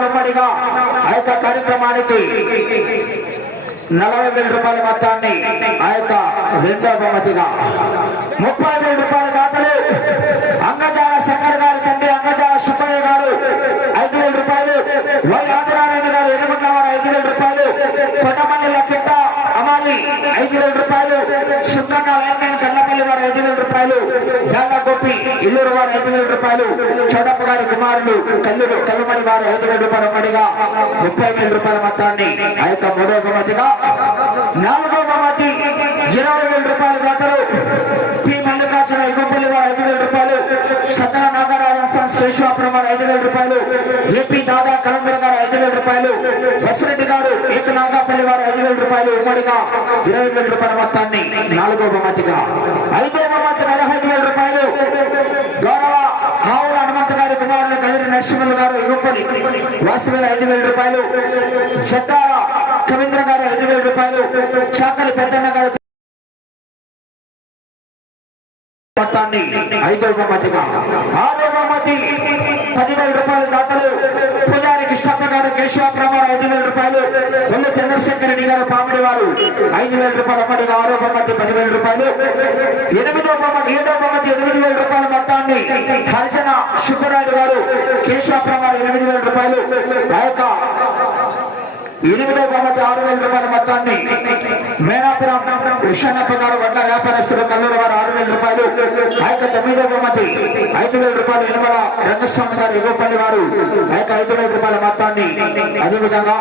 రూపాయల ఆ యొక్క కార్యక్రమానికి నలభై వేల రూపాయల మొత్తాన్ని ఆ యొక్క రెండవ బహుమతిగా ముప్పై వేల రూపాయల దాతలు అంగజాల శంకర్ గారి తండ్రి అంగజాల సుబ్బయ్య గారు ఐదు వేల రూపాయలు వై ఆదినారాయణ గారు ఎనుగుంట్ల వారు ఐదు వేల రూపాయలు కొండమల్లి లక్కిట్ట అమాలి ఐదు వేల రూపాయలు సుంకన్న లైన్మెన్ కన్నపల్లి వారు ఐదు వేల రూపాయలు గాల గోపి ఇల్లూరు వారు ఐదు వేల రూపాయలు. చోడప్ప గారి కుమారులు కల్లూరు కల్లుమణి వారు ఐదు వేల రూపాయల మడిగా ముప్పై వేల రూపాయల మొత్తాన్ని ఆ యొక్క మూడవ బహుమతిగా నాలుగవ బహుమతి ఇరవై వేల రూపాయల దాతలు. పి. మల్లికార్జున ఎగుపల్లి వారు ఐదు వేల రూపాయలు. సతన నాగరాజన్ శేషాపురం వారు ఐదు వేల రూపాయలు. ఏపీ దాదా కలందర్ గారు ఐదు వేల రూపాయలు. బసిరెడ్డి గారు ఏక నాగాపల్లి వారు ఐదు వేల రూపాయలు ఉమ్మడిగా ఇరవై వేల రూపాయల మొత్తాన్ని నాలుగో బహుమతిగా. ఐదో బహుమతి పదహైదు వేల రూపాయలు గౌరవ ఆవుల హనుమంత గారి కుమారులు కదిరి నరసింహులు గారు ఇగుప్పలి వాస్తవేల ఐదు వేల రూపాయలు చట్టాల కవీంద్ర గారు ఐదు వేల రూపాయలు చాకలి పెద్దన్న గారు మొత్తాన్ని ఐదో బహుమతిగా. ఆరో బహుమతి పదివేల రూపాయలు దాతలు పూజారి కృష్ణప్ప గారు కేశవప్రమారు ఐదు వేల రూపాయలు గొల్ల చంద్రశేఖర్ రెడ్డి గారు పామిడి వారు ఐదు వేల రూపాయలు అమ్మడిగా ఆరో బహుమతి పదివేల రూపాయలు. ఎనిమిదో బహుమతి ఏడో బహుమతి ఎనిమిది వేల రూపాయల మొత్తాన్ని హరిజన సుబ్బరాయుడు గారు కేశవప్రమారు ఎనిమిది వేల రూపాయలు. ఆ యొక్క ఎనిమిదో బహుమతి ఆరు వేల రూపాయల మొత్తాన్ని మేనాపురం విశ్వనాథ గారు వడ్ల వ్యాపారస్తులు కల్లూరు వారు ఆరు వేల రూపాయలు ఆ యొక్క తొమ్మిదో బహుమతి ఐదు వేల రూపాయలు ఎనుమల రంగస్వామి గారు ఎగుపల్లి వారు ఆ యొక్క ఐదు వేల రూపాయల మొత్తాన్ని అదేవిధంగా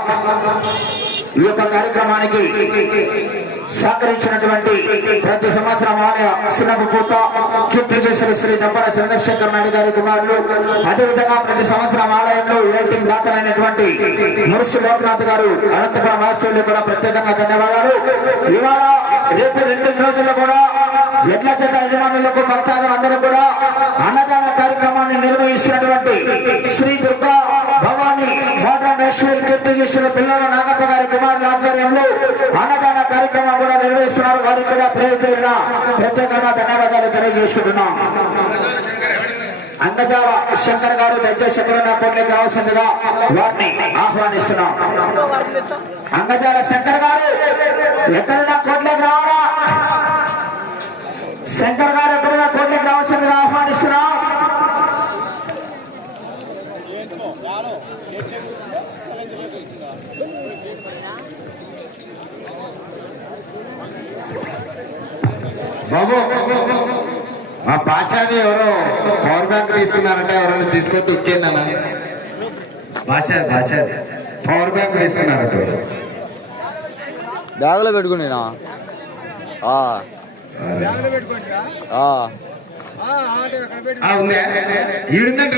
ఈ యొక్క కార్యక్రమానికి సహకరించినటువంటి ప్రతి సంవత్సరం ఆలయ సినపు పూత కీర్తి చేసిన శ్రీ దంపర చంద్రశేఖర్ నాయుడు గారి కుమారులు. అదేవిధంగా ప్రతి సంవత్సరం ఆలయంలో ఏటింగ్ దాతలైనటువంటి మురుసు లోక్నాథ్ గారు అనంతపురం వాస్తవులు కూడా ప్రత్యేకంగా ధన్యవాదాలు. ఇవాళ రేపు రెండు రోజుల్లో కూడా ఎడ్ల చేత యజమానులకు భక్తాదులు అందరూ కూడా అన్నదాన కార్యక్రమాన్ని నిర్వహిస్తున్నటువంటి శ్రీ దుర్గా భవానీ మోటార్ నేషనల్ కీర్తి చేసిన పిల్లల నాగప్ప గారి కుమారుల ఆధ్వర్యంలో అన్నదాన కార్యక్రమం కూడా నిర్వహిస్తున్నారు. వారికి కూడా పేరు పేరున ప్రత్యేకంగా ధన్యవాదాలు తెలియజేసుకుంటున్నాం. అందజాల శంకర్ గారు దయచేసి ఎక్కడన్నా రావాల్సిందిగా వారిని ఆహ్వానిస్తున్నాం. అంగజాల శంకర్ గారు ఎక్కడైనా కోట్లకి రావాలా? శంకర్ గారు ఎక్కడైనా కోట్లకి రావాల్సిందిగా ఆహ్వానిస్తున్నాం. బాబు మా భాషని ఎవరో పవర్ బ్యాంక్ తీసుకున్నారంటే ఎవరైనా తీసుకొట్టి ఇచ్చేయండి అన్న. భాష పవర్ బ్యాంక్ తీసుకున్నారంట. బ్యాగులో పెట్టుకునేనా அவங்க இருந்துட்டு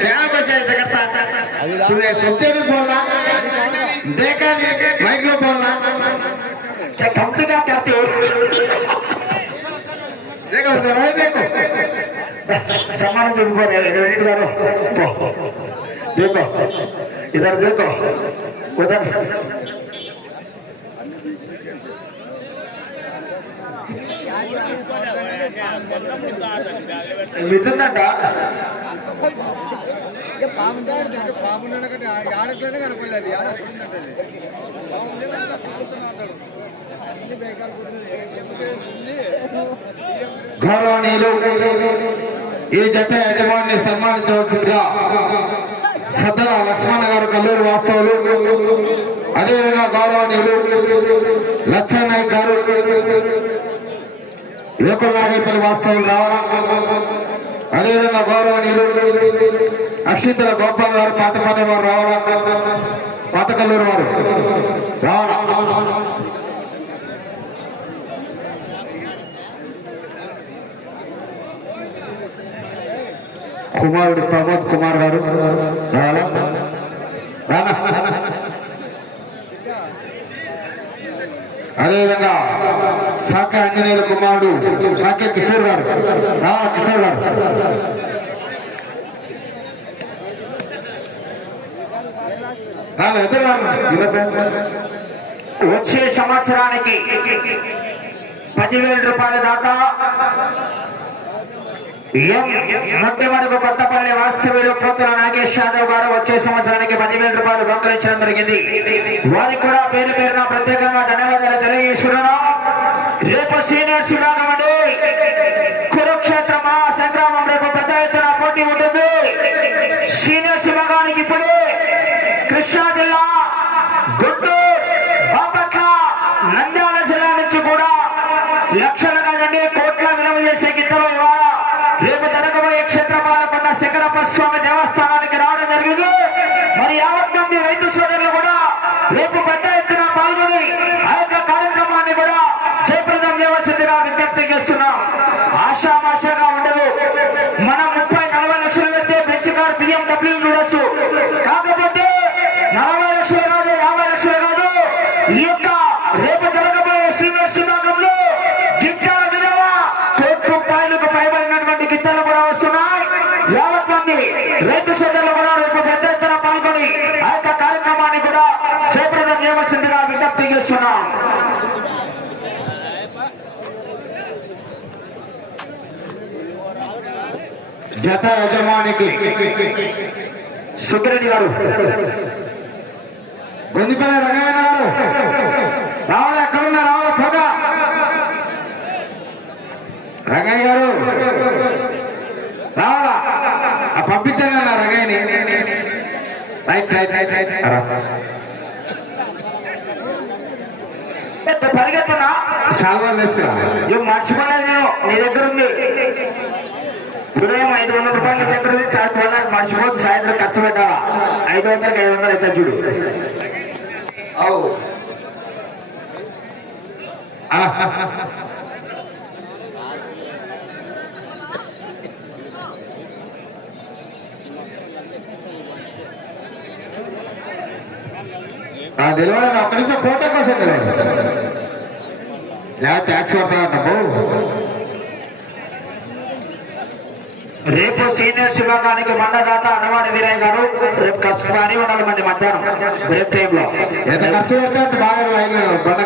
గ్రామ పంచాయతీ సొత్తేడు పోలా దేకాని మైక్లో పోలా కంప్లీట్గా కడతా దేకో సార్ దేకో సమానం చెప్పుకోరు రెడ్డి గారు దేకో ఇద్దరు దేకో ఉదాహరణ మిథుందంట పాము పాము ఆడట్లనే కనపడలేదు ఈ జట యజమాని సన్మానించవలసిందిగా సదర లక్ష్మణ గారు కల్లూరు వాస్తవులు అదేవిధంగా గౌరవనీయులు లక్ష్మణ్ నాయక్ గారు యువకుల నాగేపల్లి వాస్తవులు రావాలా? అదేవిధంగా గౌరవనీయులు అక్షింతల గోపాల్ గారు పాతపల్లి వారు రావాలా? పాత కల్లూరు వారు రావాలా? కుమారుడు ప్రమోద్ కుమార్ గారు రావాలా? రానా? అదేవిధంగా శాఖ ఆంజనేయుల కుమారుడు శాఖ కిషోర్ గారు. రావాలా కిషోర్ గారు. వచ్చే సంవత్సరానికి పదివేల రూపాయల దాకా మొట్టమొదటి కొత్తపల్లి వాస్తవ్యులు పోతుల నాగేష్ యాదవ్ గారు వచ్చే సంవత్సరానికి పదివేల రూపాయలు బహుకరించడం జరిగింది. వారికి కూడా పేరు పేరున ప్రత్యేకంగా ధన్యవాదాలు తెలియజేస్తున్నాను. రేపు సీనియర్స్ విభాగం కురుక్షేత్ర మహాసంగ్రామం రేపు పెద్ద ఎత్తున పోటీ ఉంటుంది. సీనియర్ జత యజమానికి సుబ్బిరెడ్డి గారు గొందిపల్లి రంగయ్య గారు రావాలి ఎక్కడున్నా రావాలి పొగ రంగయ్య గారు రావాలా? ఆ పంపిస్తానన్నా రంగయ్యని? Right right right right. రా. పరిగెత్తున్నా సాల్వాలు వేసుకురా ఇవి మర్చిపోలేదు నేను? నీ దగ్గర ఉంది. ఉదయం ఐదు వందల రూపాయలు దగ్గర దానివల్ల తర్వాత వల్ల మర్చిపోతే సాయంత్రం ఖర్చు పెట్టాలా? ఐదు వందలకి ఐదు వందలు అయితే చూడు. అవు. ఆ అక్కడి నుంచి నిమిషం ఫోటో కోసం తెలియదు లేదా ట్యాక్స్ పడతా రేపు సీనియర్స్ విభాగానికి మండదాత అన్నవాడి వీరయ్య గారు రేపు ఖర్చు కానీ ఉండాలి మంది మధ్యాహ్నం బ్రేక్ టైంలో. ఎంత ఖర్చు పెడితే అంత బాగా లైన్ బండ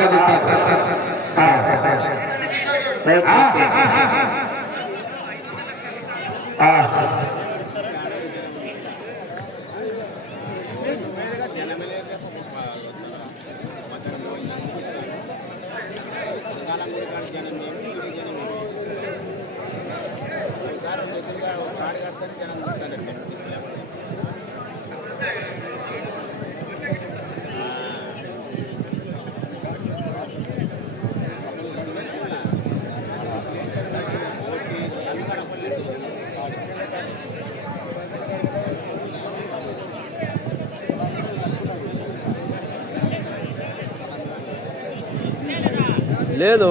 లేదు.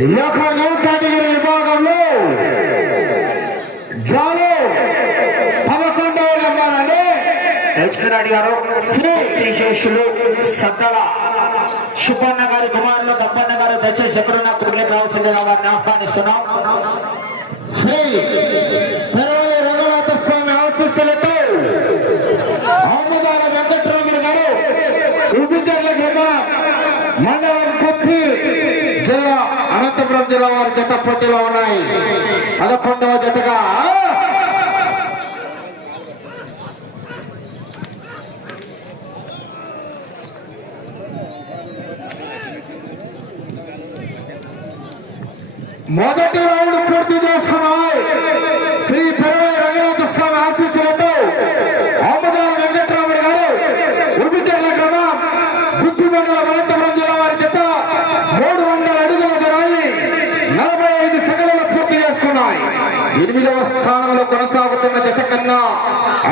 ఈ కేటగిరీ విభాగంలో డ్రాలో పదకొండవ నెంబర్ అండి లక్ష్మీనాయుడు శ్రీ శేషులు సద్దల సుబ్బన్న గారి కుమారులు గబ్బన్న గారు దయచేసి ఎక్కడున్నా కుడికి రావాల్సిందిగా వారిని ఆహ్వానిస్తున్నాం. జిల్లా అనంతపురం జిల్లా వారి జత పోటీలో ఉన్నాయి. పదకొండవ జతగా మొదటి రౌండ్ పూర్తి చేస్తున్నాయి శ్రీ పెరవై రంగనాథ స్వామి ఆశీస్సులతో ఆమదాల వెంకటరాముడు గారు ఎనిమిదవ స్థానంలో కొనసాగుతున్న జత కన్నా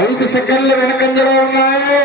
ఐదు సెకండ్లు వెనకంజలో ఉన్నాయి.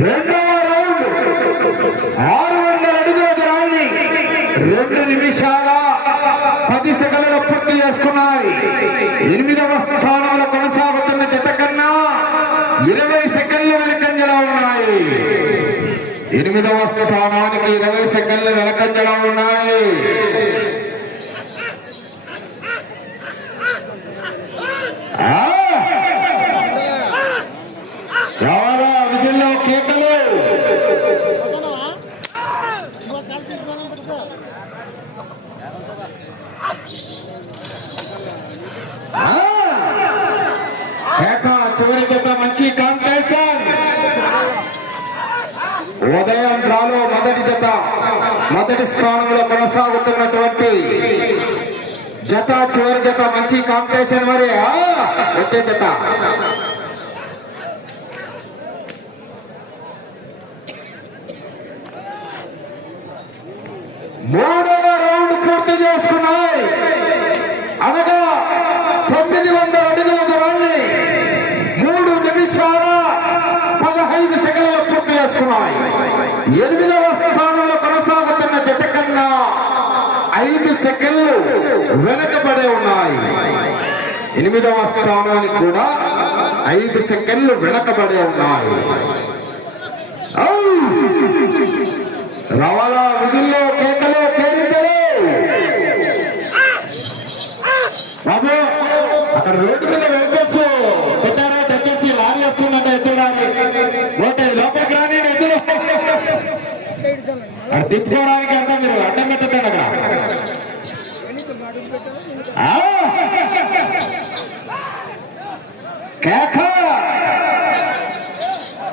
రెండవ రౌండ్. ఆరు వందల అడుగుల దూరాన్ని రెండు నిమిషాల పది సెకండ్లు పూర్తి చేసుకున్నాయి. ఎనిమిదవ స్థానంలో కొనసాగుతున్న జత కన్నా ఇరవై సెకండ్లు వెనకంజలో ఉన్నాయి. ఎనిమిదవ స్థానానికి ఇరవై సెకండ్లు వెనకంజలో ఉన్నాయి ఆ! రావాలా విధుల్లో కేకలు ఆ! కేక చివరి జత మంచి కాంపిటీషన్ ఉదయం డ్రాలో మొదటి జత మొదటి స్థానంలో కొనసాగుతున్నటువంటి జత చివరి జత మంచి కాంపిటీషన్ మరి ఆ! వచ్చే జత మూడవ రౌండ్ పూర్తి చేసుకున్నాయి అనగా తొమ్మిది వందల అడుగుల దూరాన్ని మూడు నిమిషాల పదహైదు సెకండ్లు పూర్తి చేసుకున్నాయి ఎనిమిదవ స్థానంలో కొనసాగుతున్న జత కన్నా ఐదు సెకండ్లు వెనకబడే ఉన్నాయి. ఎనిమిదవ స్థానానికి కూడా ఐదు సెకండ్లు వెనకబడే ఉన్నాయి. రవాణా విధుల్లో కేకలు కేరింతలు. బాబు అక్కడ రోడ్డు మీద వెహికల్స్ పెట్టారా? తెచ్చేసి లారీ వస్తుందంటే ఎత్తుడానికి ఓకే లోపలికి రాని ఎద్దులు సైడ్ తిప్పుకోవడానికి అంతా మీరు అడ్డం పెట్టండి అక్కడ. కేక!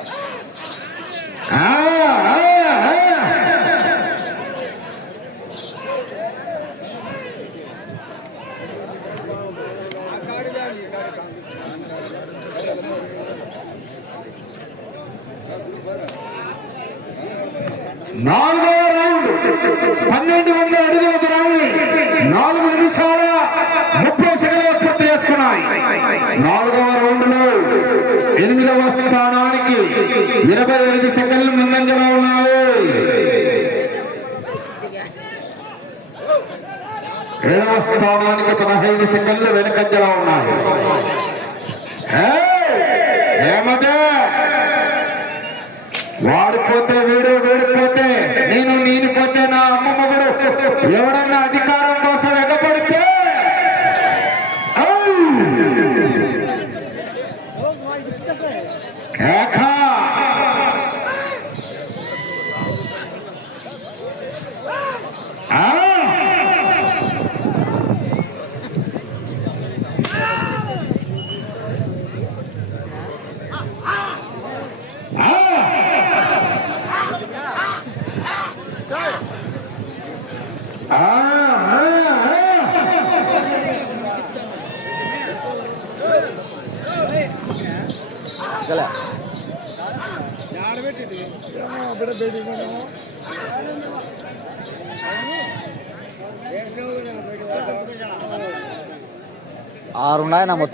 Thank you ఆ. ఆ కాడు కానీ ఈ కాడు కాదు నాలుగవ రౌండ్. పన్నెండు వందల అడుగుల దూరాన్ని నాలుగు నిమిషాల ముప్పై సెకండ్లు పూర్తి చేసుకున్నాయి. నాలుగవ రౌండ్లో ఎనిమిదవ స్థానానికి ఇరవై ఐదు సెకండ్లు ముందంజలో ఉన్నాయి. ఏడవ స్థానానికి పదహైదు సెకండ్లు వెనకంజలో ఉన్నాయి.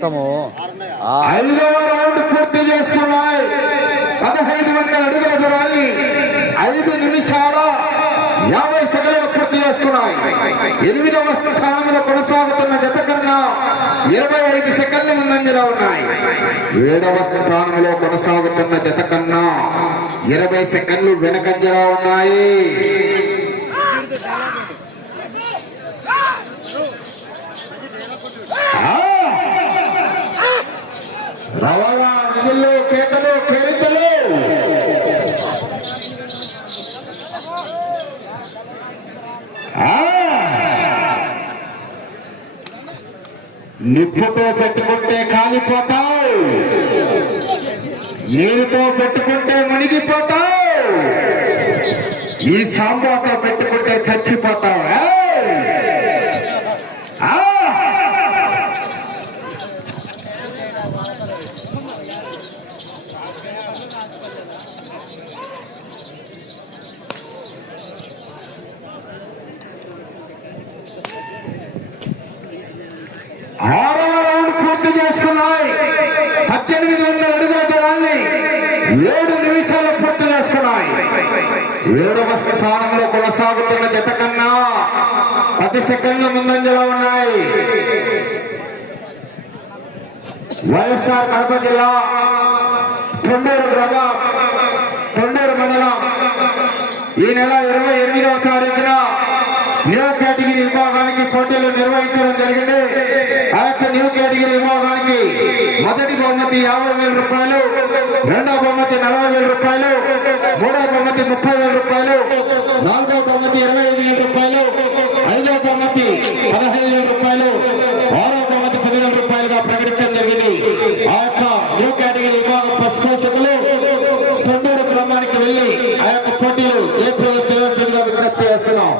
మొత్తము. రౌండ్ పూర్తి చేసుకున్నాయి. పదహైదు వందల అడుగుల దూరాన్ని ఐదు నిమిషాల యాభై సెకండ్లు పూర్తి చేసుకున్నాయి. ఎనిమిదవ స్థానంలో కొనసాగుతున్న జత కన్నా ఇరవై ఐదు సెకండ్లు ముందంజలో ఉన్నాయి. ఏడవ స్థానంలో కొనసాగుతున్న జత కన్నా ఇరవై సెకండ్లు వెనకంజలో ఉన్నాయి ఆ! రవాణా నిధులు కేకలు కేరింతలు ఆ! నిప్పుతో పెట్టుకుంటే కాలిపోతావు. నీరుతో పెట్టుకుంటే మునిగిపోతావు. ఈ సాంబాతో పెట్టుకుంటే చచ్చిపోతావు ఏయ్! ఆ! ఆరవ రౌండ్ పూర్తి పద్దెనిమిది వందల అడుగుల దూరాన్ని ఏడు నిమిషాలు పూర్తి చేసుకున్నాయి. ఏడవ స్థానంలో కొనసాగుతున్న జత కన్నా పది సెకండ్ల ముందంజలో ఉన్నాయి. వైఎస్ఆర్ కడప జిల్లా తొండూరు గ్రామం తొండూరు మండలం. ఈ నెల ఇరవై ఎనిమిదవ తారీఖున న్యూ కేటగిరీ విభాగానికి పోటీలు నిర్వహించడం జరిగింది ఆ యొక్క న్యూ కేటగిరీ విభాగానికి మొదటి బహుమతి యాభై వేల రూపాయలు రెండవ బహుమతి నలభై వేల రూపాయలు మూడవ బహుమతి ముప్పై వేల రూపాయలు నాలుగవ బహుమతి ఇరవై ఐదు వేల రూపాయలు ఐదవ బహుమతి పదహైదు వేల రూపాయలు ఆరవ బహుమతి పదివేల రూపాయలుగా ప్రకటించడం జరిగింది ఆ యొక్క న్యూ కేటగిరీ విభాగం పశుపోషకులు తొండూరు గ్రామానికి వెళ్ళి ఆ యొక్క పోటీలు ఏప్రిల్ చేయవలసిందిగా విజ్ఞప్తి చేస్తున్నాం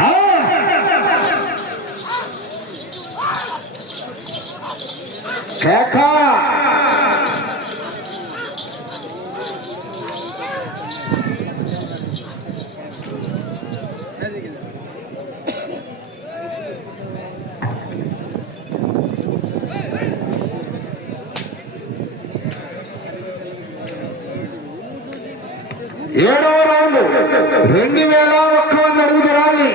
ఆ! కేక ఏడవ రౌండ్ రెండు వేల ఒక్క వంద అడుగు దూరాన్ని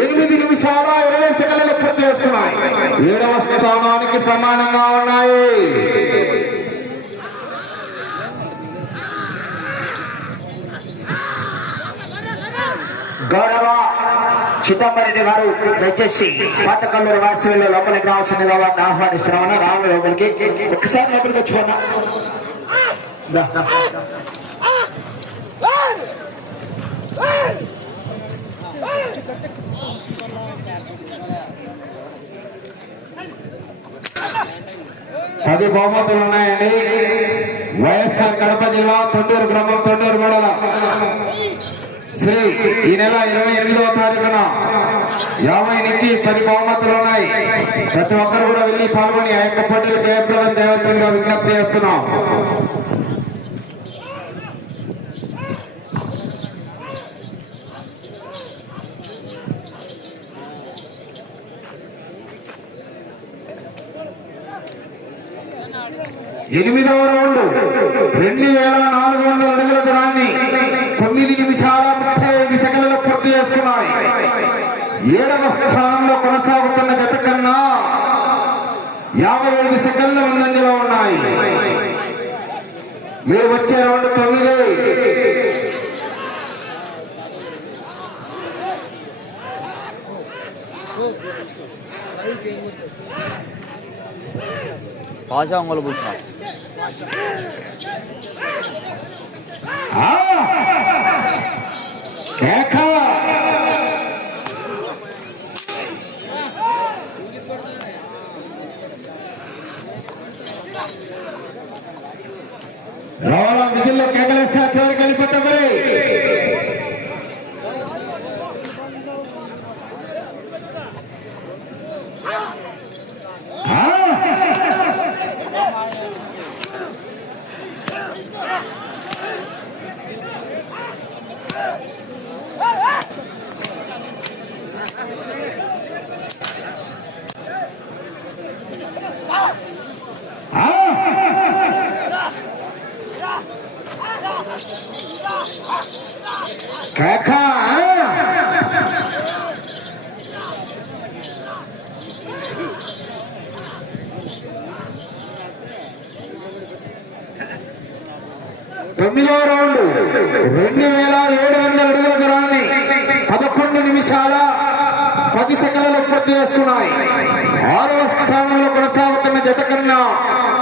ఎనిమిది నిమిషాల ఇరవై సెకండ్లు పూర్తి చేస్తున్నాయి ఏడవ స్థానానికి సమానంగా ఉన్నాయి గౌరవ చిదంబరెడ్డి గారు దయచేసి పాతకల్లూరు వాస్తవ్యంలో లోపలికి రావాల్సిందిగా వారిని ఆహ్వానిస్తున్నామన్నా రాను లోపలికి. ఒకసారి లోపలికి వచ్చుకోనా? పది బహుమతులు ఉన్నాయండి. వైఎస్ఆర్ కడప జిల్లా తొండూరు గ్రామం తొండూరు మండలం. శ్రీ ఈ నెల ఇరవై ఎనిమిదవ తారీఖున యాభై నుంచి పది బహుమతులు ఉన్నాయి. ప్రతి ఒక్కరు కూడా వెళ్ళి పాల్గొని ఆ యొక్క పోటీలు జయప్రదం దేవతలుగా విజ్ఞప్తి చేస్తున్నాం. ఎనిమిదవ రౌండ్ రెండు వేల నాలుగు వందల అడుగుల దూరాన్ని తొమ్మిది నిమిషాల ముప్పై ఐదు సెకండ్లలో పూర్తి చేసుకున్నాయి ఏడవ స్థానంలో కొనసాగుతున్న జత కన్నా యాభై ఐదు సెకండ్ల ముందంజలో ఉన్నాయి మీరు వచ్చే రౌండ్ తొమ్మిది పాషా ఒంగోలు కూర్చున్నా ఆ! కేక! విధుల్లో కేకలేస్తే చివరికి వెళ్ళిపోతాం మరి ఆ! తొమ్మిదవ రౌండ్ రెండు వేల ఏడు వందల అడుగుల దూరాన్ని పదకొండు నిమిషాల పది సెకండ్లలో పూర్తి చేసుకున్నాయి ఆరవ స్థానంలో కొనసాగుతున్న జత కన్నా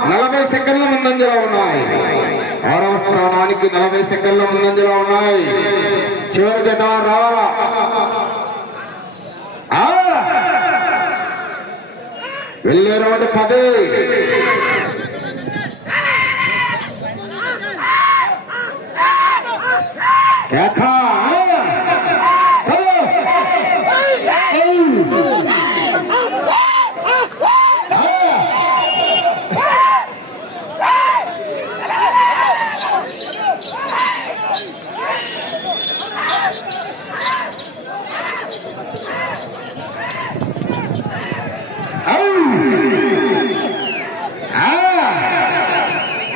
నలభై సెకండ్ల ముందంజలో ఉన్నాయి. ఆరవ స్థానానికి నలభై సెకండ్ల ముందంజలో ఉన్నాయి. చివరి జత రావాలా. వెళ్ళే రోడ్డు పది కేక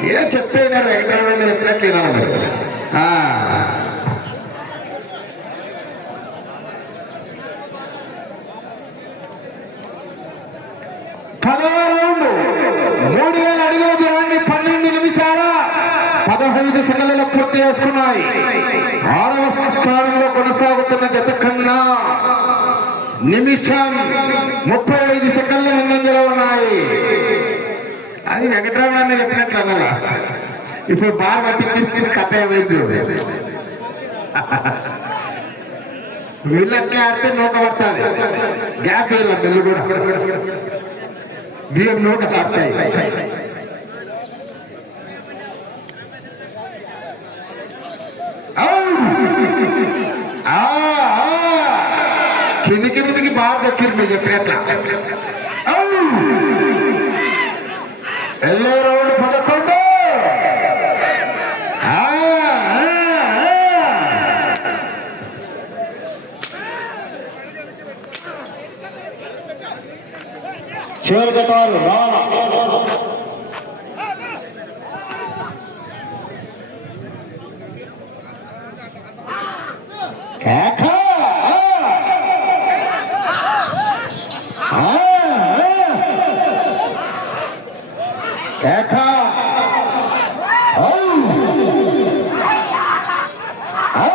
ఏ చెప్తే నేను వెంకటరమణ చెప్పినట్లేదా ఉన్నారు ఆ. పదవ రౌండ్ మూడు వేల అడుగుల దూరాన్ని పన్నెండు నిమిషాల పదహైదు సెకండ్లలో పూర్తి చేసుకున్నాయి ఆరవ స్థానంలో కొనసాగుతున్న జత కన్నా నిమిషం ముప్పై ఐదు సెకండ్ల ముందంజలో ఉన్నాయి. అది వెంకటరమణ చెప్పినట్లు అన్నలా ఇప్పుడు బాగా పట్టించిన కథ ఏమైంది? వీళ్ళకే ఆడితే నూక పడుతుంది. గ్యాప్ వీళ్ళ బిల్లు కూడా. బియ్యం నూక పడతాయి. ముందుకి బాగా దక్కిరు మీరు చెప్పినట్ల ఔ! ఎల్లో రౌండ్ పదకొండు ఆ, ఆ, ఆ. చివరి గత వారు రావాలా కేక ఆ, ఆ. కేక ఔ! ఆ!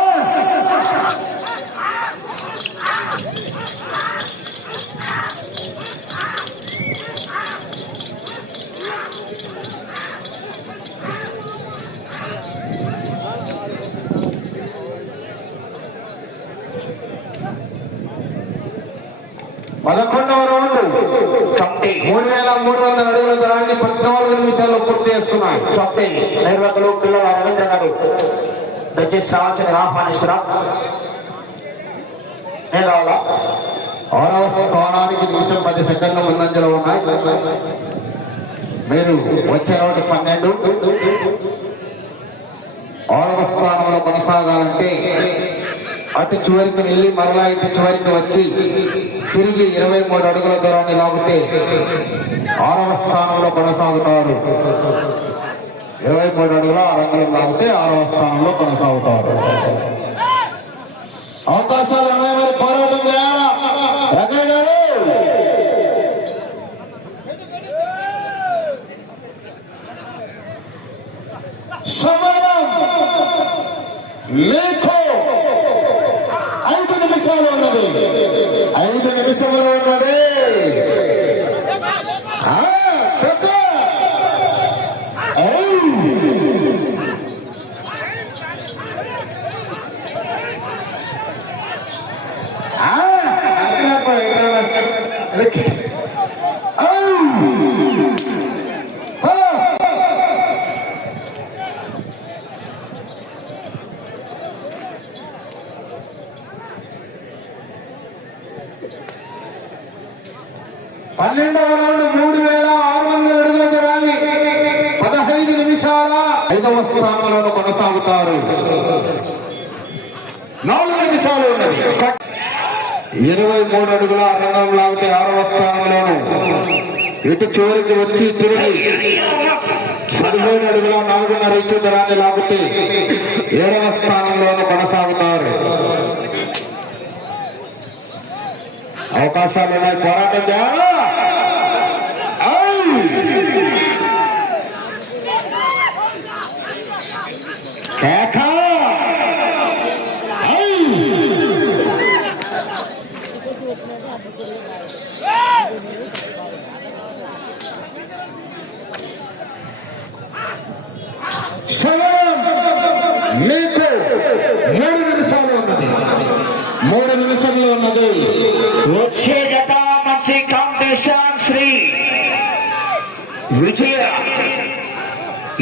పదకొండవ రౌండ్. తొమ్మిది మూడు వేల మూడు వందల అడుగుల దూరాన్ని పద్నాలుగు నిమిషాల్లో పూర్తి చేసుకున్నాయి తొమ్మిది నిర్వాహకులు పిల్లల రవీంద్ర గారు. దయచేసి రావాల్సింది ఆహ్వానిస్తున్నాం నేను రావాలా? ఆరవ స్థానానికి నిమిషం పది సెకండ్ల ముందంజలో ఉన్నాయి. మీరు వచ్చే రోజు పన్నెండు. ఆరవ స్థానంలో కొనసాగాలంటే అటు చివరికి వెళ్ళి మరలా ఇటు చివరికి వచ్చి తిరిగి ఇరవై మూడు అడుగుల దూరాన్ని లాగితే ఆరవ స్థానంలో కొనసాగుతారు. ఇరవై మూడు అడుగుల ఆరంగం లాగితే ఆరవ స్థానంలో కొనసాగుతారు. అవకాశాలు ఉన్నాయి మరి పోరాటం చేయాలా? రంగయ్య గారు! సమయం మీకు ఐదు నిమిషాలు ఉన్నది. ఐదు నిమిషములు ఉన్నది ఆ, పెద్ద. ఔ. ఆ, అంటున్నారు ఎక్కడ ఔ. హలో. పన్నెండవ రౌండ్ మూడు వేల ఆరు వందల అడుగుల దూరాన్ని పదహైదు నిమిషాల ఐదవ స్థానంలో కొనసాగుతారు నాలుగు నిమిషాలు ఉన్నది ఇరవై మూడు అడుగుల రంగం లాగితే ఆరవ స్థానంలోను. ఇటు చివరికి వచ్చి తిరిగి పదిహేడు అడుగుల నాలుగున్నర ఇంచు లాగితే ఏడవ స్థానంలోను కొనసాగుతారు. అవకాశాలు ఉన్నాయి పోరాటం చేయాలా? విజయ.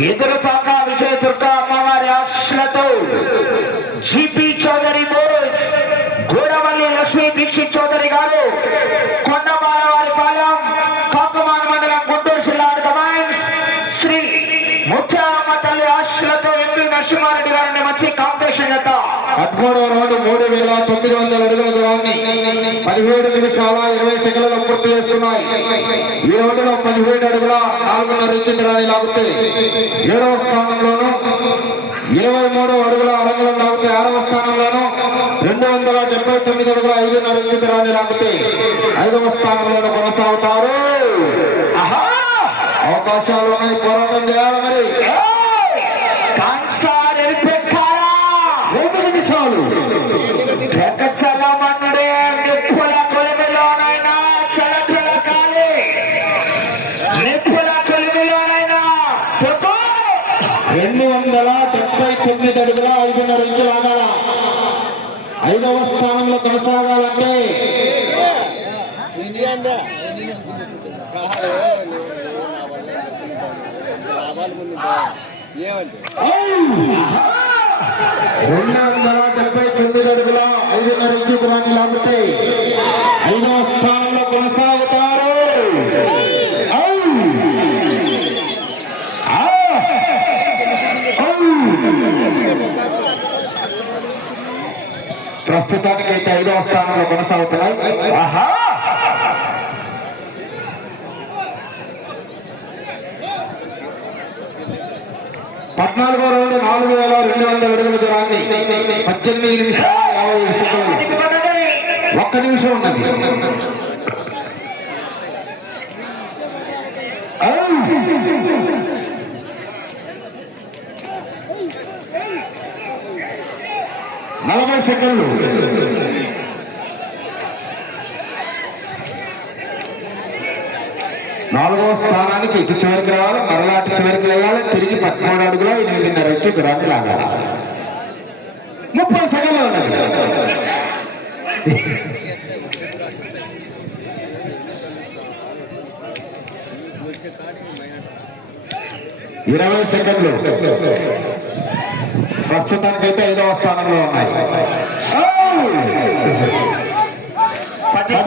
ఎదురుపాక విజయ దుర్గా అమ్మవారి ఆశలతో జిపి మూడవ రౌండ్ మూడు వేల తొమ్మిది వందల అడుగుల దూరాన్ని పదిహేడు నిమిషాల ఇరవై సెకండ్లలో పూర్తి చేస్తున్నాయి ఈ రౌండ్లో పదిహేడు అడుగుల నాలుగున్నర ఇంచు దూరాన్ని లాగుతాయి ఏడవ స్థానంలోను ఇరవై మూడవ అడుగుల అరంగులు లాగితే ఆరవ స్థానంలోను రెండు వందల డెబ్బై తొమ్మిది అడుగుల ఐదున్నర ఇంచు దూరాన్ని లాగితే ఐదవ స్థానంలోను కొనసాగుతారు. అవకాశాలు ఉన్నాయి. పోరాటం చేయాలి మరి. డెబ్బై తొమ్మిది అడుగుల ఐదున్నర ఇంచులు ఆగాల ఐదవ స్థానంలో కొనసాగాలంటే రెండు వందల డెబ్బై తొమ్మిది అడుగుల ఐదున్నర ఇంచు దూరాన్ని లాగితే ఐదవ స్థానంలో కొనసాగుతారు. ప్రస్తుతానికి అయితే ఐదవ స్థానంలో కొనసాగుతున్నాయి. ఆహా! పద్నాలుగో రౌండ్ నాలుగు వేల రెండు వందల అడుగుల దూరాన్ని పద్దెనిమిది నిమిషాలు యాభై సెకండ్లు. ఒక్క నిమిషం ఉన్నది Oh! నలభై సెకండ్లు. నాలుగవ స్థానానికి ఇటు చివరికి రావాలి మరలా అటు చివరికి వెళ్ళాలి తిరిగి పద్మూడు అడుగుల ఎనిమిదిన్నర వచ్చి దూరాన్ని లాగాలి. ముప్పై సెకండ్లు ఉన్నది ఇరవై సెకండ్లు. ప్రస్తుతానికైతే ఐదవ స్థానంలో ఉన్నాయి.